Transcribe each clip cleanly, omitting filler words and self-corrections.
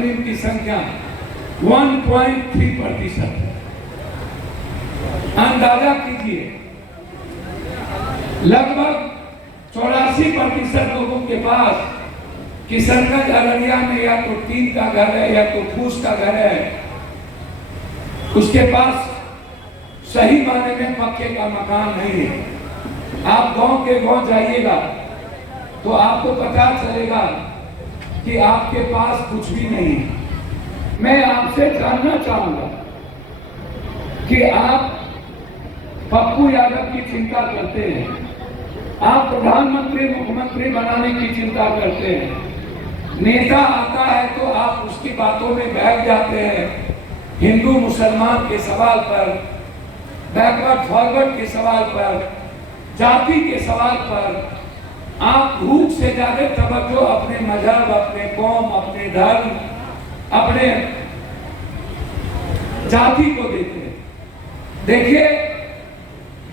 मुस्लिम की संख्या 1.3%। अंदाजा कीजिए, लगभग 84% लोगों के पास किशनगंज अररिया में या तो टीन का घर है या तो फूस का घर है, उसके पास सही मायने में पक्के का मकान नहीं है। आप गांव के गांव जाइएगा तो आपको पता चलेगा कि आपके पास कुछ भी नहीं है। मैं आपसे जानना चाहूंगा कि आप पप्पू यादव की चिंता करते हैं, आप प्रधानमंत्री मुख्यमंत्री बनाने की चिंता करते हैं, नेता आता है तो आप उसकी बातों में बैठ जाते हैं। हिंदू मुसलमान के सवाल पर, बैकवर्ड फॉरवर्ड के सवाल पर, जाति के सवाल पर आप भूख से ज्यादा तवज्जो अपने मजहब, अपने कौम, अपने धर्म, अपने जाति को देते हैं। देखिए,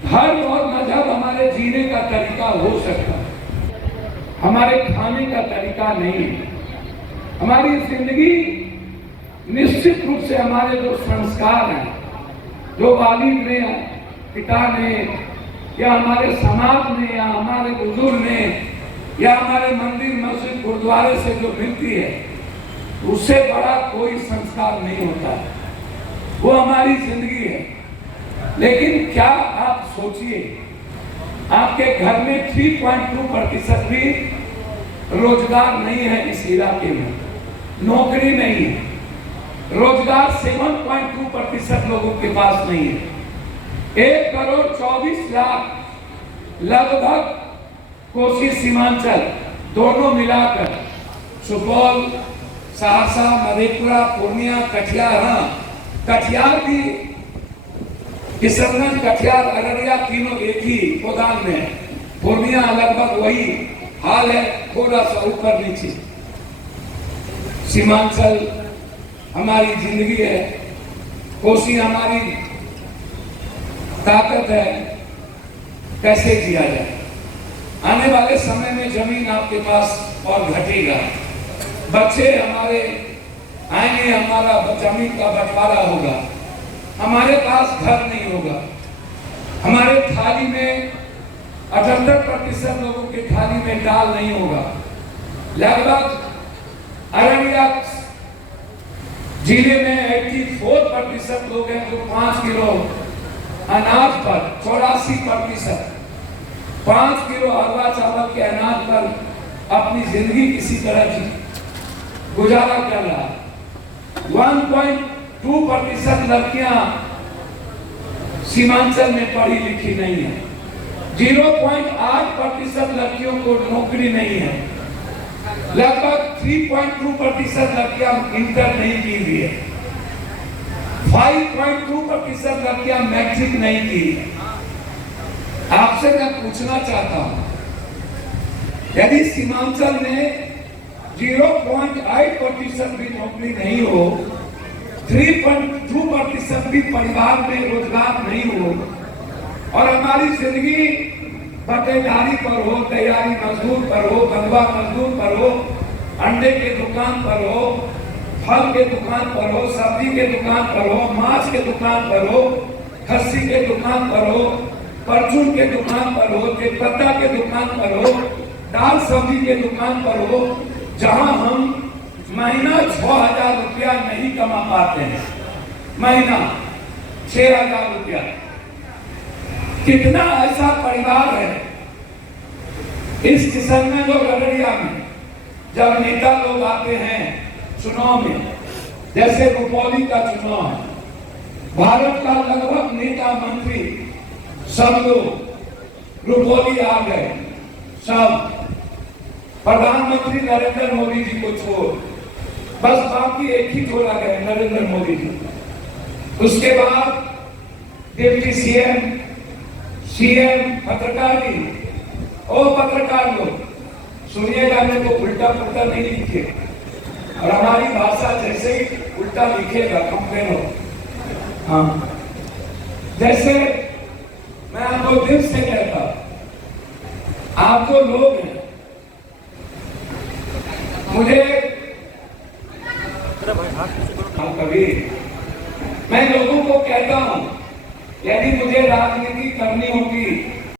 धर्म और मजहब हमारे जीने का तरीका हो सकता है, हमारे खाने का तरीका नहीं है। हमारी जिंदगी निश्चित रूप से हमारे जो संस्कार हैं, जो वालिद ने, पिता ने, या हमारे समाज ने, या हमारे बुजुर्ग ने, या हमारे मंदिर मस्जिद गुरुद्वारे से जो मिलती है, उससे बड़ा कोई संस्कार नहीं होता है। वो हमारी जिंदगी है। लेकिन क्या आप सोचिए, आपके घर में 3.2% भी रोजगार नहीं है, इस इलाके में नौकरी नहीं है, रोजगार 7.2% लोगों के पास नहीं है। 1,24,00,000 लगभग कोसी सीमांचल दोनों मिलाकर, सुपौल, सहरसा, मधेपुरा, पूर्णिया, कटिहार, कटिहार भी, किशनगंज, कटिहार, अररिया तीनों एक ही गोदाम में है। पूर्णिया लगभग वही हाल है, थोड़ा सा ऊपर नीचे। सीमांचल हमारी जिंदगी है, कोसी हमारी ताकत है। कैसे किया जाए? आने वाले समय में जमीन आपके पास और घटेगा, बच्चे हमारे आएंगे, हमारा जमीन का बंटवारा होगा, हमारे पास घर नहीं होगा, हमारे थाली में 78% लोगों के थाली में दाल नहीं होगा। लगभग अररिया जिले में 84% लोग हैं जो 5 किलो अनाज पर, 84% 5 किलो अरवा चावल के अनाज पर अपनी जिंदगी किसी तरह की गुजारा कर रहा है। 1.2% लड़कियां सीमांचल में पढ़ी लिखी नहीं है। 0.8% लड़कियों को नौकरी नहीं है। लगभग 3.2% लड़कियां इंटर नहीं की हुई है। 5.2% लड़कियां मैट्रिक नहीं की है। आपसे मैं पूछना चाहता हूं, यदि सीमांचल में 0.8% भी नौकरी नहीं हो, 3.2% भी परिवार में रोजगार नहीं हो, और हमारी जिंदगी बटेदारी पर हो, तैयारी मजदूर पर हो, बंधुआ मजदूर पर हो, अंडे के दुकान पर हो, फल के दुकान पर हो, सब्जी के दुकान पर हो, मांस के दुकान पर हो, खस्सी के दुकान पर हो, परचून के दुकान पर हो, तेजपत्ता के दुकान पर हो, दाल सब्जी के दुकान पर हो, जहां हम महीना 6,000 रुपया नहीं कमा पाते हैं, महीना 6,000 रुपया। कितना ऐसा परिवार है इस किशनगंज और अररिया में, जब नेता लोग आते हैं चुनाव में, जैसे रुपौली का चुनाव है, भारत का लगभग नेता मंत्री सब लोग रुपौली आ गए, सब प्रधानमंत्री नरेंद्र मोदी जी को छोड़, बस बाकी एक ही छोड़ा गया, नरेंद्र मोदी जी। उसके बाद डिप्टी सीएम, पत्रकार भी, ओ पत्रकार लोग सुनिएगा, मैं तो उल्टा पुल्टा नहीं लिखे, और हमारी भाषा जैसे ही उल्टा लिखेगा कंप्लेन हो। हाँ, जैसे मैं आपको दिल से कहता, आप जो लोग हैं, मुझे हम कभी मैं लोगों को कहता हूं यदि मुझे राजनीति करनी होती